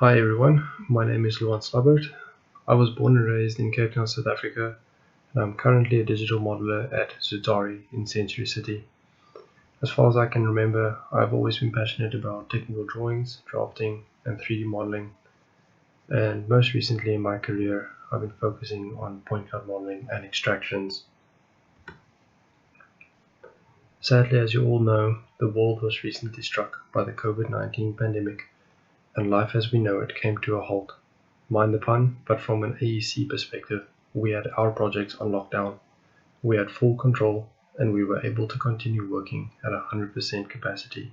Hi everyone, my name is Luan Slabbert. I was born and raised in Cape Town, South Africa, and I'm currently a digital modeler at Zutari in Century City. As far as I can remember, I've always been passionate about technical drawings, drafting, and 3D modeling, and most recently in my career, I've been focusing on point cloud modeling and extractions. Sadly, as you all know, the world was recently struck by the COVID-19 pandemic, and life as we know it came to a halt. Mind the pun, but from an AEC perspective, we had our projects on lockdown. We had full control, and we were able to continue working at 100% capacity.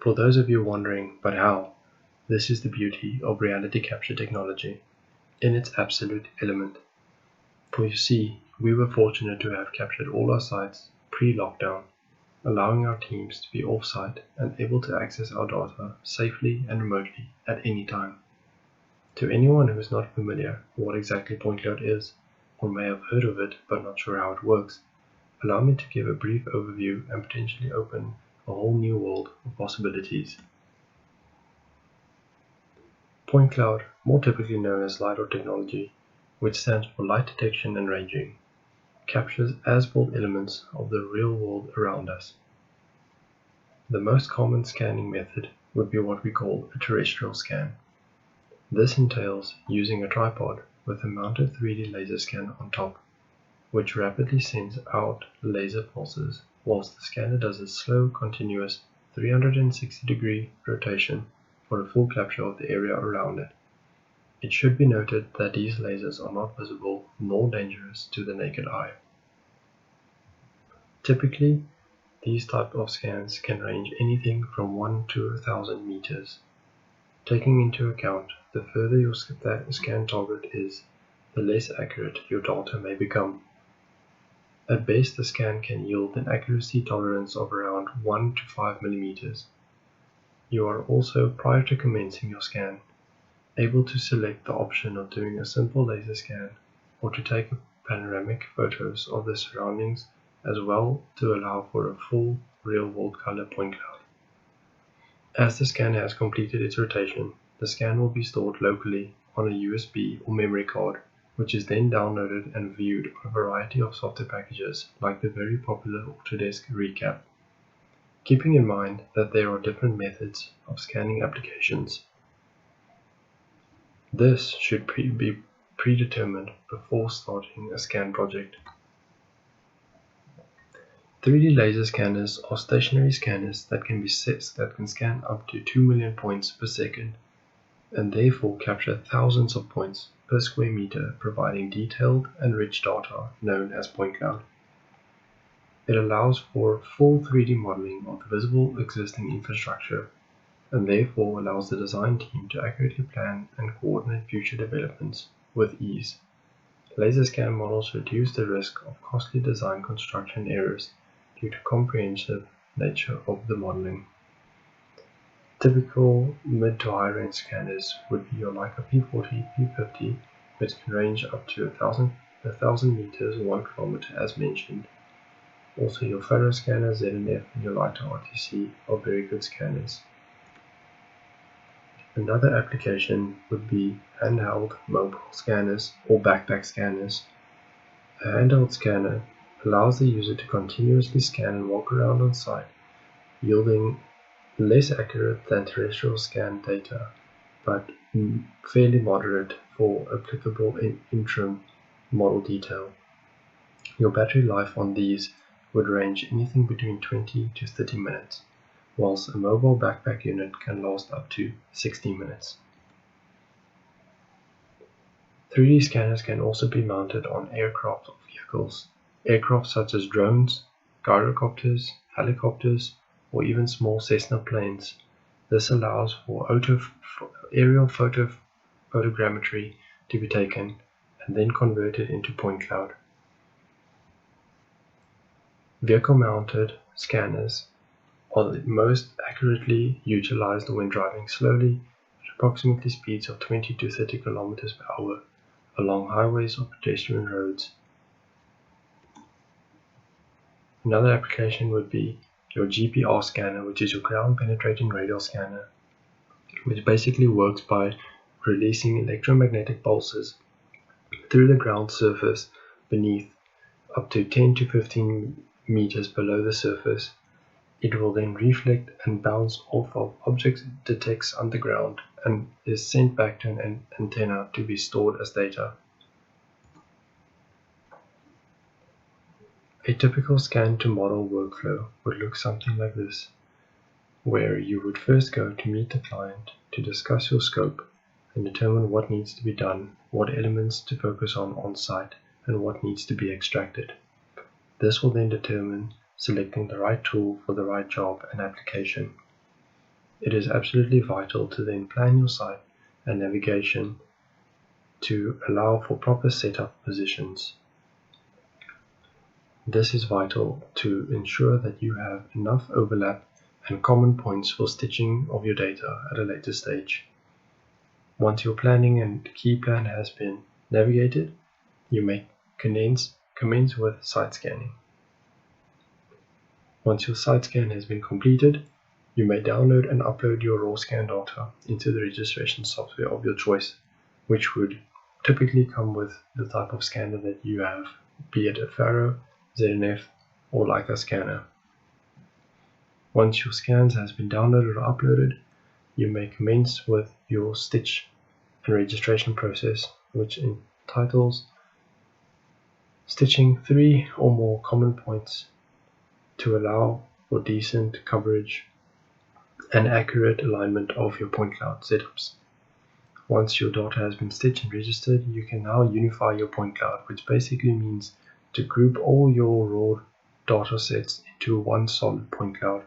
For those of you wondering, but how? This is the beauty of reality capture technology, in its absolute element. For you see, we were fortunate to have captured all our sites pre-lockdown, allowing our teams to be off-site and able to access our data safely and remotely at any time. To anyone who is not familiar with what exactly Pointcloud is, or may have heard of it but not sure how it works, allow me to give a brief overview and potentially open a whole new world of possibilities. Pointcloud, more typically known as LiDAR technology, which stands for Light Detection and Ranging, captures as-built elements of the real world around us. The most common scanning method would be what we call a terrestrial scan. This entails using a tripod with a mounted 3D laser scan on top, which rapidly sends out laser pulses whilst the scanner does a slow, continuous 360-degree rotation for a full capture of the area around it. It should be noted that these lasers are not visible nor dangerous to the naked eye. Typically, these type of scans can range anything from 1 to 1,000 meters. Taking into account the further your scan target is, the less accurate your data may become. At best, the scan can yield an accuracy tolerance of around 1 to 5 millimeters. You are also, prior to commencing your scan, able to select the option of doing a simple laser scan or to take panoramic photos of the surroundings as well to allow for a full real-world color point cloud. As the scan has completed its rotation, the scan will be stored locally on a USB or memory card, which is then downloaded and viewed on a variety of software packages like the very popular Autodesk Recap. Keeping in mind that there are different methods of scanning applications. This should be predetermined before starting a scan project. 3D laser scanners are stationary scanners that can scan up to 2 million points per second and therefore capture thousands of points per square meter, providing detailed and rich data known as point cloud. It allows for full 3D modeling of the visible existing infrastructure and therefore allows the design team to accurately plan and coordinate future developments with ease. Laser scan models reduce the risk of costly design construction errors due to comprehensive nature of the modeling. Typical mid to high range scanners would be your Leica P40, P50, which can range up to 1,000 meters or 1 kilometer as mentioned. Also your Photo Scanner, ZNF, and your Leica RTC are very good scanners. Another application would be handheld mobile scanners or backpack scanners. A handheld scanner allows the user to continuously scan and walk around on site, yielding less accurate than terrestrial scan data, but fairly moderate for applicable interim model detail. Your battery life on these would range anything between 20 to 30 minutes, whilst a mobile backpack unit can last up to 60 minutes. 3D scanners can also be mounted on aircraft or vehicles. Aircraft such as drones, gyrocopters, helicopters, or even small Cessna planes. This allows for aerial photogrammetry to be taken and then converted into point cloud. Vehicle-mounted scanners are the most accurately utilized when driving slowly at approximately speeds of 20 to 30 km per hour along highways or pedestrian roads. Another application would be your GPR scanner, which is your ground penetrating radar scanner. which basically works by releasing electromagnetic pulses through the ground surface beneath up to 10 to 15 meters below the surface. It will then reflect and bounce off of objects it detects underground and is sent back to an antenna to be stored as data. A typical scan-to-model workflow would look something like this, where you would first go to meet the client to discuss your scope and determine what needs to be done, what elements to focus on site, and what needs to be extracted. This will then determine selecting the right tool for the right job and application. It is absolutely vital to then plan your site and navigation to allow for proper setup positions. This is vital to ensure that you have enough overlap and common points for stitching of your data at a later stage. Once your planning and key plan has been navigated, you may commence with site scanning. Once your site scan has been completed, you may download and upload your raw scan data into the registration software of your choice, which would typically come with the type of scanner that you have, be it a Faro, ZNF, or Leica scanner. Once your scans has been downloaded or uploaded, you may commence with your stitch and registration process, which entitles stitching 3 or more common points to allow for decent coverage and accurate alignment of your point cloud setups. Once your data has been stitched and registered, you can now unify your point cloud, which basically means to group all your raw data sets into one solid point cloud,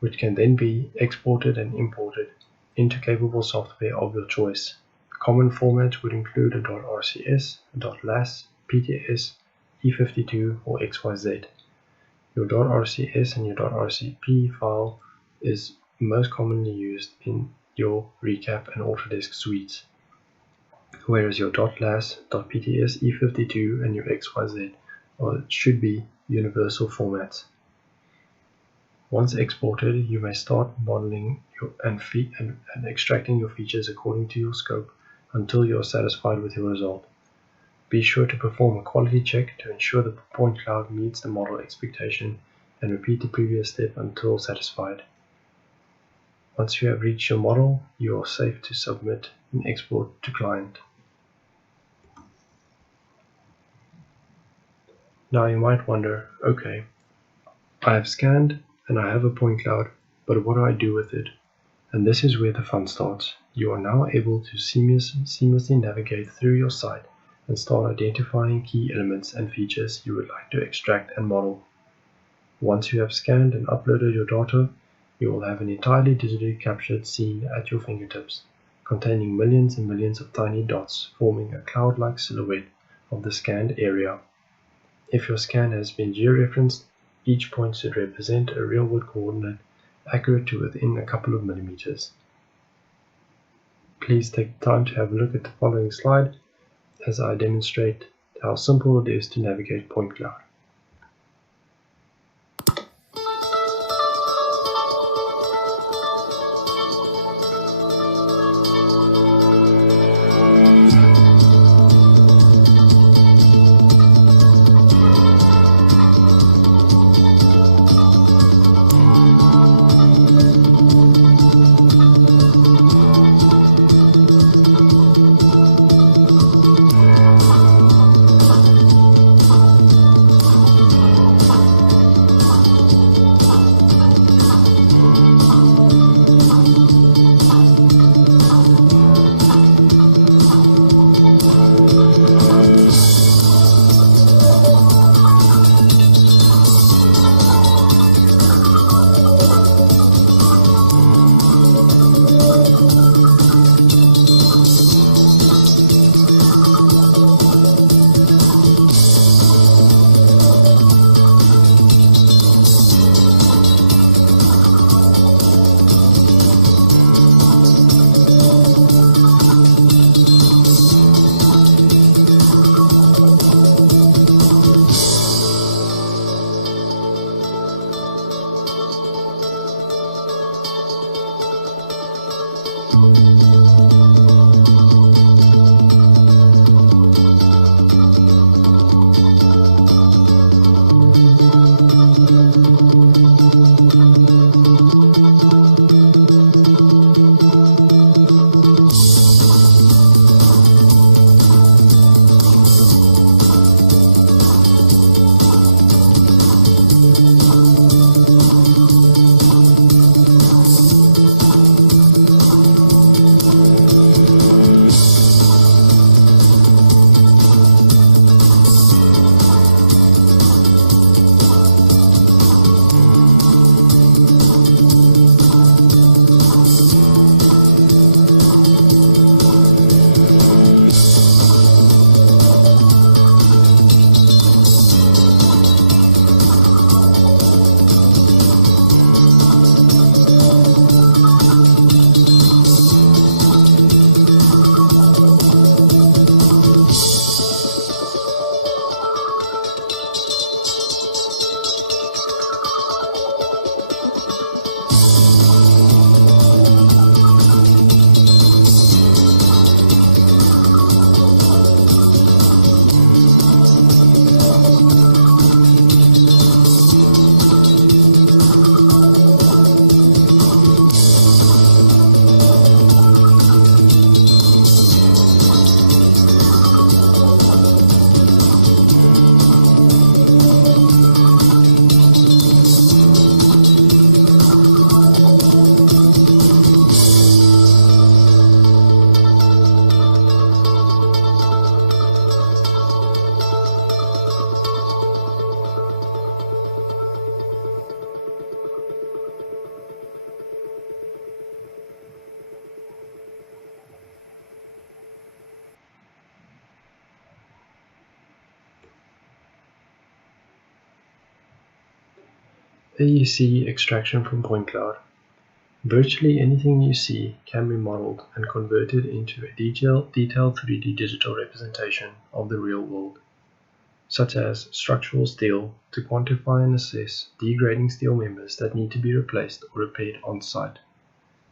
which can then be exported and imported into capable software of your choice. Common formats would include a .rcs, a .las, PTS, E52, or XYZ. Your .rcs and your .rcp file is most commonly used in your recap and Autodesk suites, whereas your .las, .pts, E52, and your XYZ should be universal formats. Once exported, you may start modeling and extracting your features according to your scope until you are satisfied with your result. Be sure to perform a quality check to ensure that the point cloud meets the model expectation and repeat the previous step until satisfied. Once you have reached your model, you are safe to submit and export to client. Now you might wonder, okay, I have scanned and I have a point cloud, but what do I do with it? And this is where the fun starts. You are now able to seamlessly navigate through your site and start identifying key elements and features you would like to extract and model. Once you have scanned and uploaded your data, you will have an entirely digitally captured scene at your fingertips, containing millions and millions of tiny dots forming a cloud-like silhouette of the scanned area. If your scan has been georeferenced, each point should represent a real-world coordinate accurate to within a couple of millimeters. Please take the time to have a look at the following slide as I demonstrate how simple it is to navigate Point Cloud. AEC Extraction from Pointcloud. Virtually anything you see can be modeled and converted into a detailed 3D digital representation of the real world, such as structural steel to quantify and assess degrading steel members that need to be replaced or repaired on site,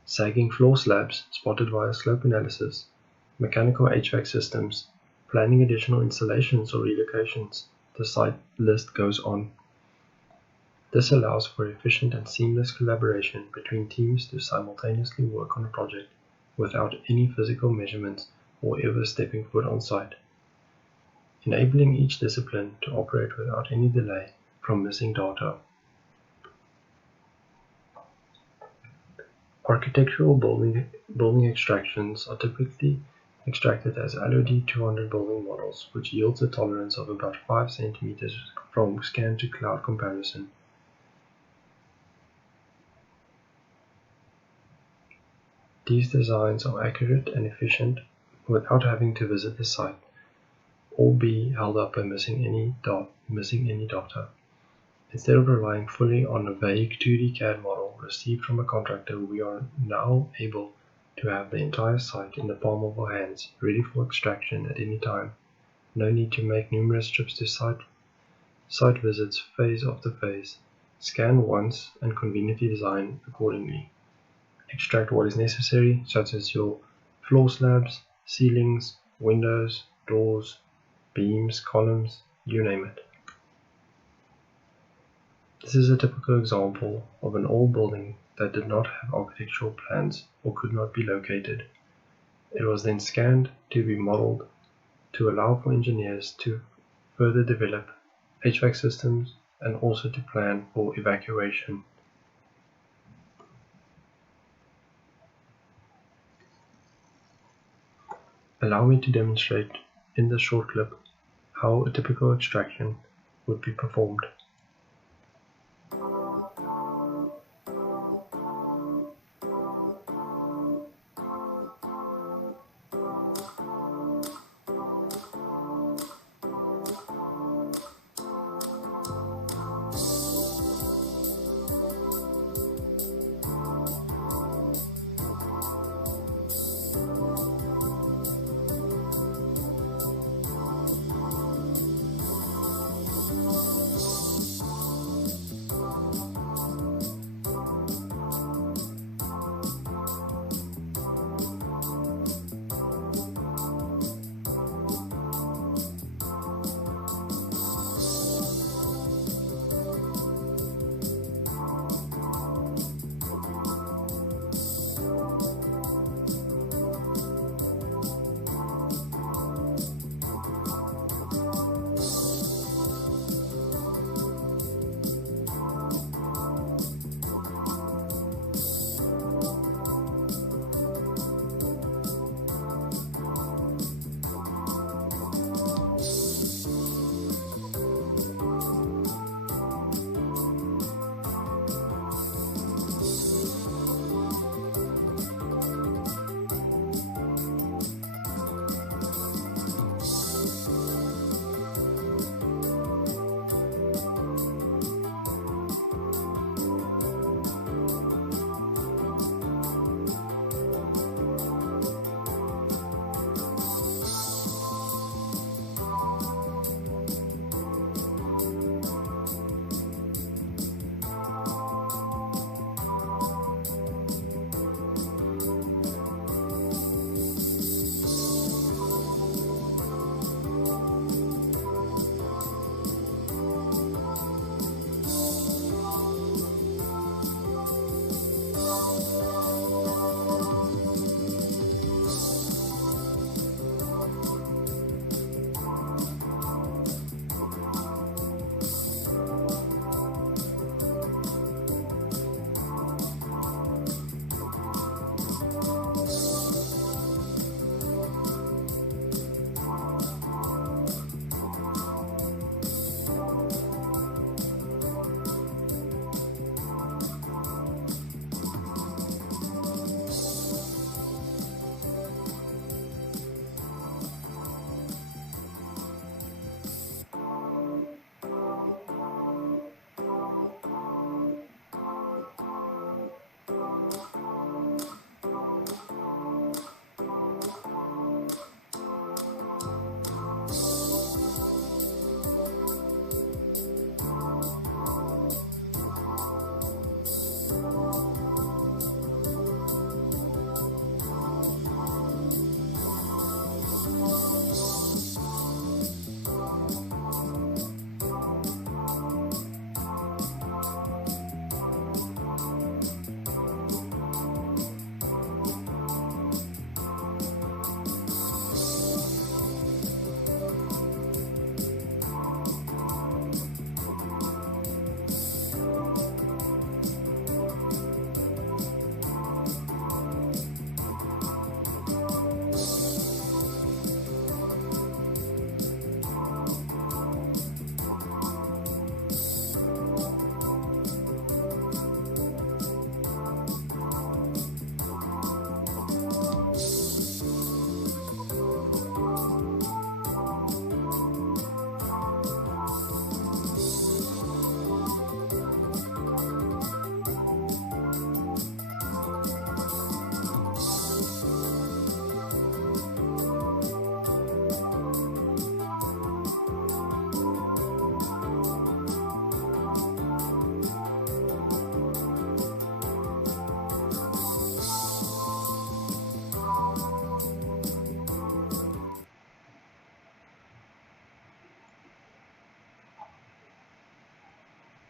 sagging floor slabs spotted via slope analysis, mechanical HVAC systems, planning additional installations or relocations. The site list goes on. This allows for efficient and seamless collaboration between teams to simultaneously work on a project without any physical measurements or ever stepping foot on site, enabling each discipline to operate without any delay from missing data. Architectural building extractions are typically extracted as LOD 200 building models, which yields a tolerance of about 5 cm from scan-to-cloud comparison. These designs are accurate and efficient without having to visit the site or be held up by missing any data. Instead of relying fully on a vague 2D CAD model received from a contractor, we are now able to have the entire site in the palm of our hands, ready for extraction at any time. No need to make numerous trips to site visits phase after phase. Scan once and conveniently design accordingly. Extract what is necessary, such as your floor slabs, ceilings, windows, doors, beams, columns, you name it. This is a typical example of an old building that did not have architectural plans or could not be located. It was then scanned to be modeled to allow for engineers to further develop HVAC systems and also to plan for evacuation. Allow me to demonstrate in this short clip how a typical extraction would be performed.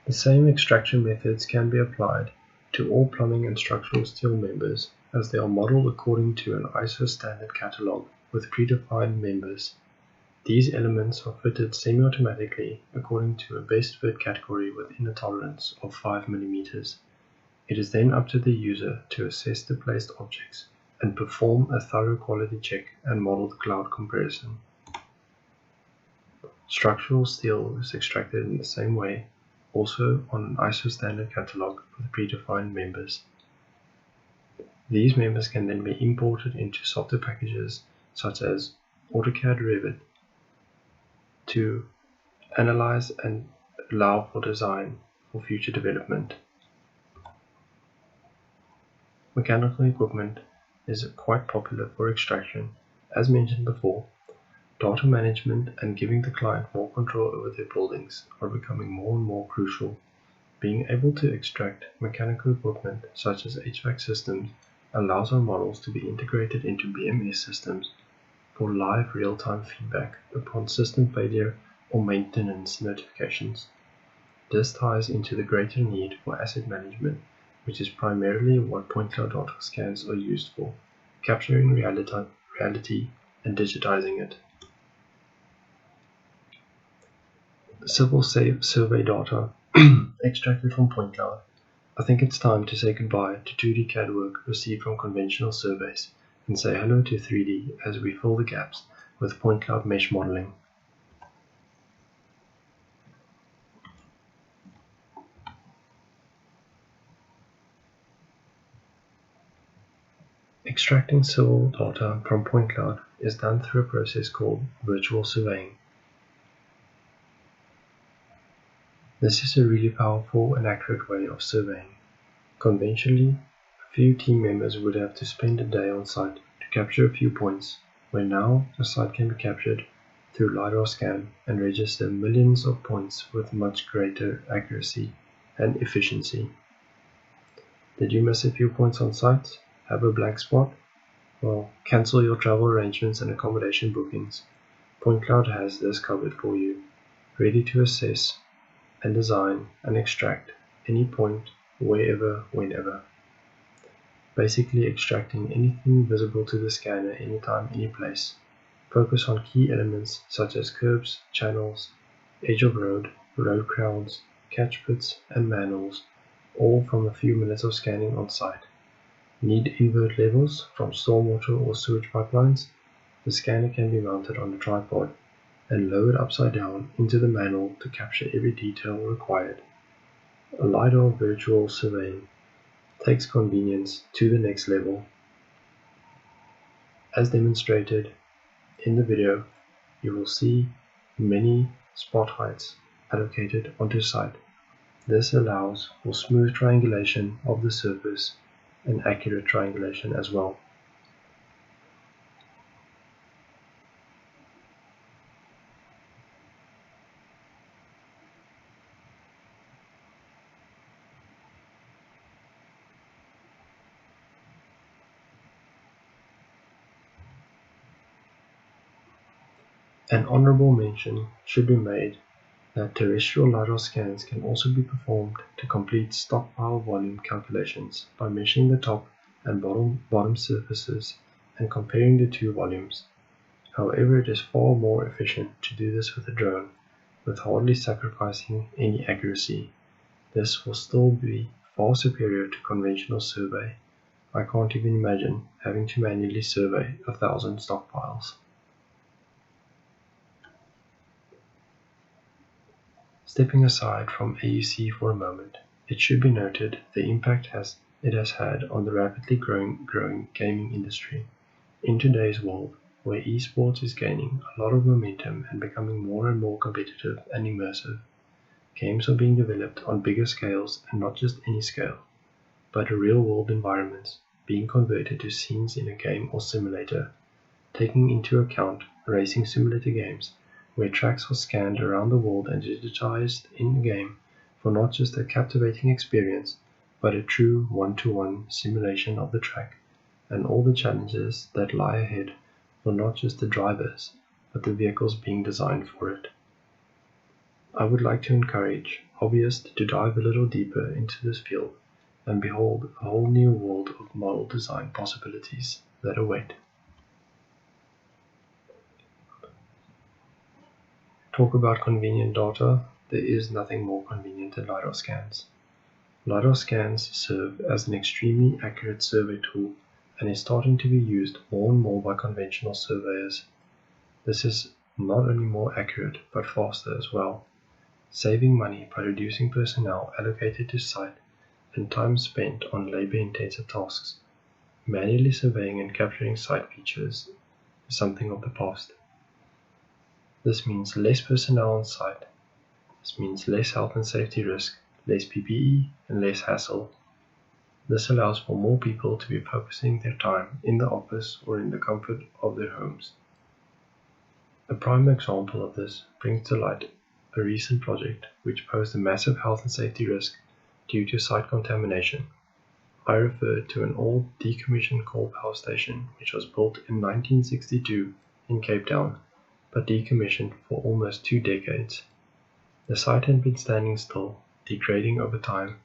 The same extraction methods can be applied to all plumbing and structural steel members, as they are modeled according to an ISO standard catalog with predefined members. These elements are fitted semi-automatically according to a best fit category within a tolerance of 5 mm. It is then up to the user to assess the placed objects and perform a thorough quality check and model the cloud comparison. Structural steel is extracted in the same way, also on an ISO standard catalog with predefined members. These members can then be imported into software packages such as AutoCAD Revit to analyze and allow for design for future development. Mechanical equipment is quite popular for extraction. As mentioned before, data management and giving the client more control over their buildings are becoming more and more crucial. Being able to extract mechanical equipment such as HVAC systems allows our models to be integrated into BMS systems for live real-time feedback upon system failure or maintenance notifications. This ties into the greater need for asset management, which is primarily what Pointcloud data scans are used for, capturing reality and digitizing it. Civil survey data extracted from Pointcloud. I think it's time to say goodbye to 2D CAD work received from conventional surveys and say hello to 3D as we fill the gaps with Pointcloud mesh modeling. Extracting civil data from Pointcloud is done through a process called virtual surveying. This is a really powerful and accurate way of surveying. Conventionally, a few team members would have to spend a day on site to capture a few points, where now a site can be captured through LiDAR scan and register millions of points with much greater accuracy and efficiency. Did you miss a few points on site? Have a blank spot? Well, cancel your travel arrangements and accommodation bookings. Pointcloud has this covered for you, ready to assess and design and extract any point, wherever, whenever. Basically extracting anything visible to the scanner anytime, any place. Focus on key elements such as curbs, channels, edge of road, road crowns, catch pits, and manholes, all from a few minutes of scanning on site. Need invert levels from stormwater or sewage pipelines? The scanner can be mounted on a tripod and lowered upside down into the manhole to capture every detail required. A LiDAR virtual surveying takes convenience to the next level. As demonstrated in the video, you will see many spot heights allocated onto site. This allows for smooth triangulation of the surface and accurate triangulation as well. An honorable mention should be made that terrestrial LiDAR scans can also be performed to complete stockpile volume calculations by measuring the top and bottom surfaces and comparing the two volumes. However, it is far more efficient to do this with a drone, with hardly sacrificing any accuracy. This will still be far superior to conventional survey. I can't even imagine having to manually survey 1,000 stockpiles. Stepping aside from AEC for a moment, it should be noted the impact it has had on the rapidly growing gaming industry. In today's world, where esports is gaining a lot of momentum and becoming more and more competitive and immersive, games are being developed on bigger scales, and not just any scale, but real-world environments being converted to scenes in a game or simulator, taking into account racing simulator games where tracks are scanned around the world and digitized in-game for not just a captivating experience, but a true one-to-one simulation of the track and all the challenges that lie ahead for not just the drivers, but the vehicles being designed for it. I would like to encourage hobbyists to dive a little deeper into this field and behold a whole new world of model design possibilities that await. Talk about convenient data. There is nothing more convenient than LiDAR scans. LiDAR scans serve as an extremely accurate survey tool and is starting to be used more and more by conventional surveyors. This is not only more accurate but faster as well, saving money by reducing personnel allocated to site and time spent on labor-intensive tasks. Manually surveying and capturing site features is something of the past. This means less personnel on site. This means less health and safety risk, less PPE, and less hassle. This allows for more people to be focusing their time in the office or in the comfort of their homes. A prime example of this brings to light a recent project which posed a massive health and safety risk due to site contamination. I refer to an old decommissioned coal power station which was built in 1962 in Cape Town, but decommissioned for almost 2 decades. The site had been standing still, degrading over time,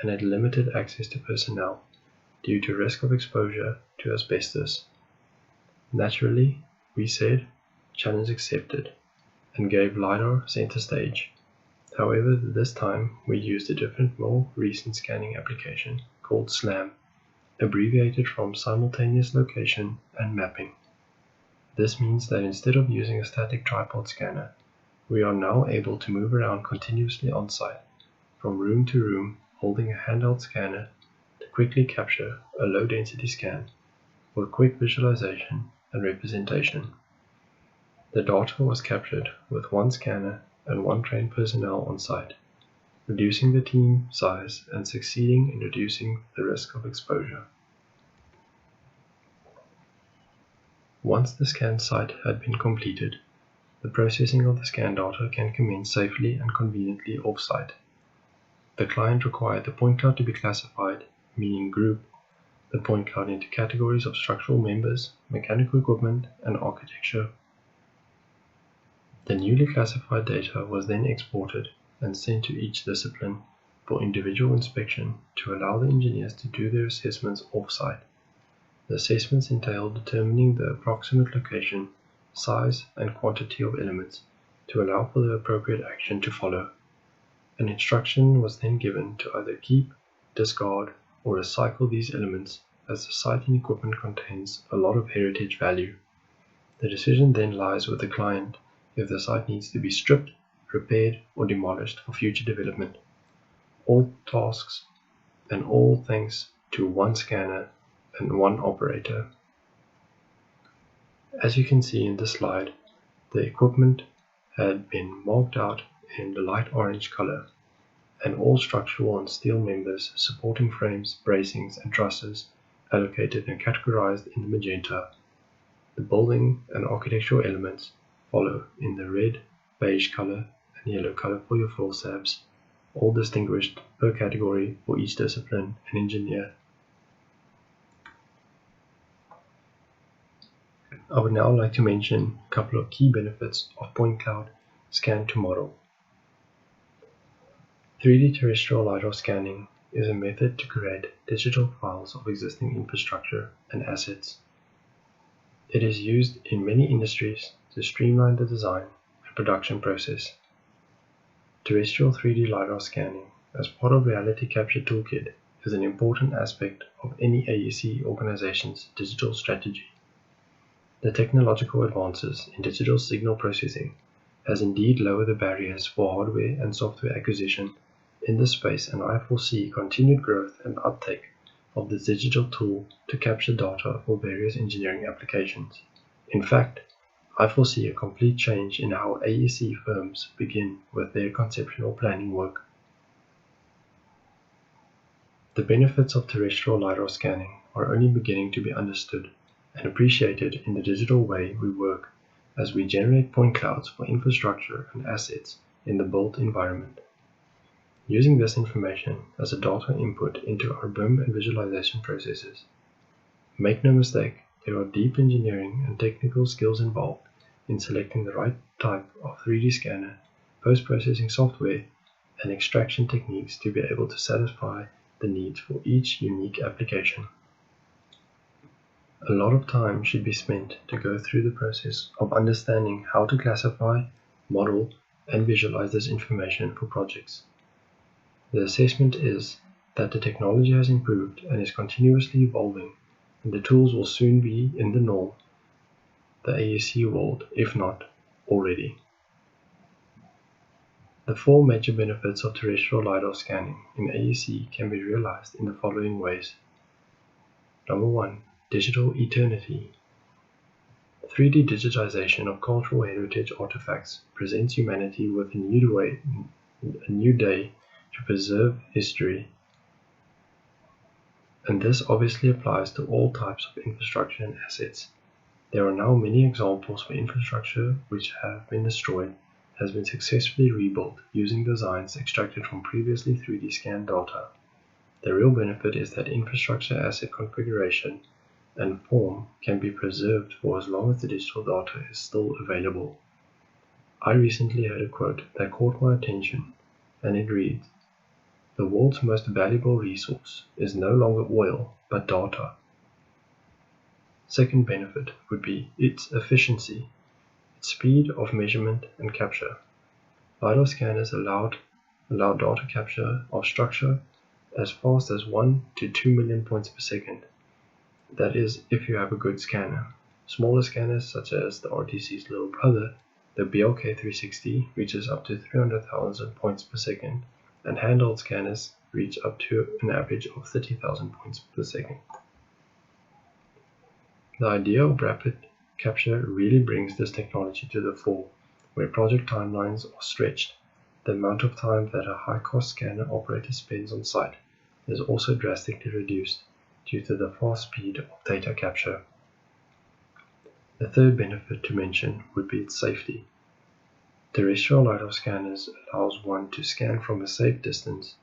and had limited access to personnel due to risk of exposure to asbestos. Naturally, we said, challenge accepted, and gave LiDAR center stage. However, this time we used a different, more recent scanning application called SLAM, abbreviated from Simultaneous Location and Mapping. This means that instead of using a static tripod scanner, we are now able to move around continuously on site, from room to room, holding a handheld scanner to quickly capture a low-density scan for quick visualization and representation. The data was captured with one scanner and one trained personnel on site, reducing the team size and succeeding in reducing the risk of exposure. Once the scan site had been completed, the processing of the scan data can commence safely and conveniently off-site. The client required the point cloud to be classified, meaning group the point cloud into categories of structural members, mechanical equipment, and architecture. The newly classified data was then exported and sent to each discipline for individual inspection to allow the engineers to do their assessments off-site. The assessments entail determining the approximate location, size, and quantity of elements to allow for the appropriate action to follow. An instruction was then given to either keep, discard, or recycle these elements, as the site and equipment contains a lot of heritage value. The decision then lies with the client if the site needs to be stripped, repaired, or demolished for future development. All tasks and all thanks to one scanner and one operator. As you can see in this slide, the equipment had been marked out in the light orange color, and all structural and steel members, supporting frames, bracings, and trusses allocated and categorized in the magenta. The building and architectural elements follow in the red, beige color, and yellow color for your floor slabs, all distinguished per category for each discipline and engineer. I would now like to mention a couple of key benefits of Pointcloud Scan-to-Model. 3D terrestrial LiDAR scanning is a method to create digital files of existing infrastructure and assets. It is used in many industries to streamline the design and production process. Terrestrial 3D LiDAR scanning as part of Reality Capture Toolkit is an important aspect of any AEC organization's digital strategy. The technological advances in digital signal processing has indeed lowered the barriers for hardware and software acquisition in this space, and I foresee continued growth and uptake of this digital tool to capture data for various engineering applications. In fact, I foresee a complete change in how AEC firms begin with their conceptual planning work. The benefits of terrestrial LiDAR scanning are only beginning to be understood and appreciated in the digital way we work as we generate point clouds for infrastructure and assets in the built environment. Using this information as a data input into our BIM and visualization processes. Make no mistake, there are deep engineering and technical skills involved in selecting the right type of 3D scanner, post-processing software, and extraction techniques to be able to satisfy the needs for each unique application. A lot of time should be spent to go through the process of understanding how to classify, model, and visualize this information for projects. The assessment is that the technology has improved and is continuously evolving, and the tools will soon be in the norm, the AEC world, if not already. The four major benefits of terrestrial LiDAR scanning in AEC can be realized in the following ways. Number 1. Digital eternity. 3D digitization of cultural heritage artifacts presents humanity with a new day to preserve history, and this obviously applies to all types of infrastructure and assets. There are now many examples where infrastructure which have been destroyed has been successfully rebuilt using designs extracted from previously 3D scanned data. The real benefit is that infrastructure asset configuration and form can be preserved for as long as the digital data is still available. I recently heard a quote that caught my attention, and it reads, "The world's most valuable resource is no longer oil, but data." Second benefit would be its efficiency, its speed of measurement and capture. LiDAR scanners allow data capture of structure as fast as 1 to 2 million points per second. That is, if you have a good scanner. Smaller scanners such as the RTC's little brother, the BLK360, reaches up to 300,000 points per second, and handheld scanners reach up to an average of 30,000 points per second. The idea of rapid capture really brings this technology to the fore, where project timelines are stretched. The amount of time that a high-cost scanner operator spends on site is also drastically reduced due to the fast speed of data capture. The third benefit to mention would be its safety. Terrestrial LiDAR scanners allows one to scan from a safe distance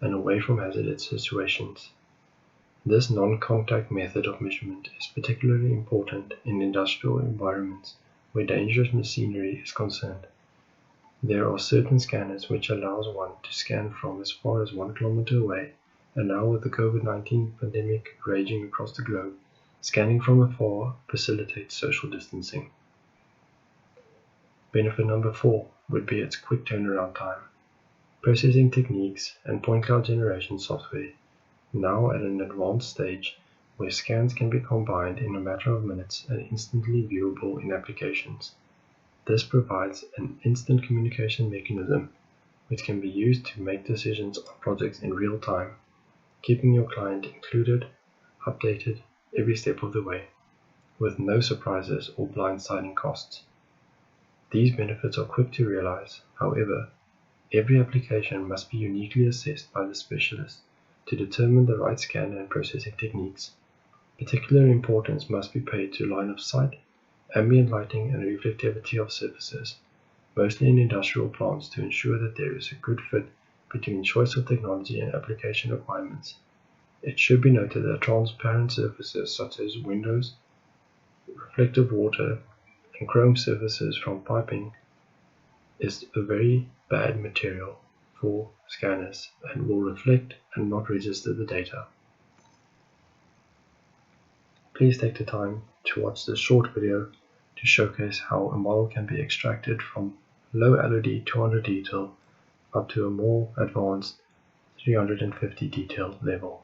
and away from hazardous situations. This non-contact method of measurement is particularly important in industrial environments where dangerous machinery is concerned. There are certain scanners which allows one to scan from as far as 1 kilometer away, and now with the COVID-19 pandemic raging across the globe, scanning from afar facilitates social distancing. Benefit number 4 would be its quick turnaround time. Processing techniques and point cloud generation software now at an advanced stage where scans can be combined in a matter of minutes and instantly viewable in applications. This provides an instant communication mechanism which can be used to make decisions on projects in real time, keeping your client included, updated every step of the way, with no surprises or blindsiding costs. These benefits are quick to realize. However, every application must be uniquely assessed by the specialist to determine the right scanner and processing techniques. Particular importance must be paid to line of sight, ambient lighting and reflectivity of surfaces, mostly in industrial plants, to ensure that there is a good fit between choice of technology and application requirements. It should be noted that transparent surfaces such as windows, reflective water, and chrome surfaces from piping is a very bad material for scanners and will reflect and not register the data. Please take the time to watch this short video to showcase how a model can be extracted from low LOD 200 detail up to a more advanced 350 detail level.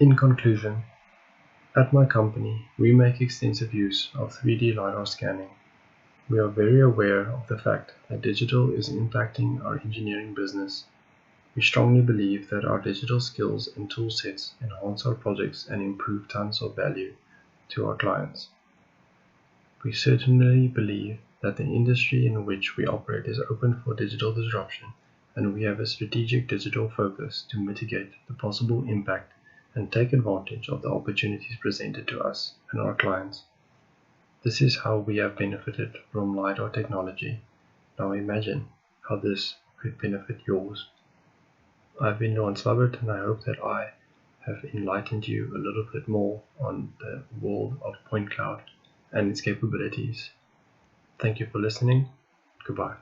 In conclusion, at my company, we make extensive use of 3D LiDAR scanning. We are very aware of the fact that digital is impacting our engineering business. We strongly believe that our digital skills and tool sets enhance our projects and improve tons of value to our clients. We certainly believe that the industry in which we operate is open for digital disruption, and we have a strategic digital focus to mitigate the possible impact and take advantage of the opportunities presented to us and our clients. This is how we have benefited from LiDAR technology. Now imagine how this could benefit yours. I've been Luan Slabbert, and I hope that I have enlightened you a little bit more on the world of Pointcloud and its capabilities. Thank you for listening. Goodbye.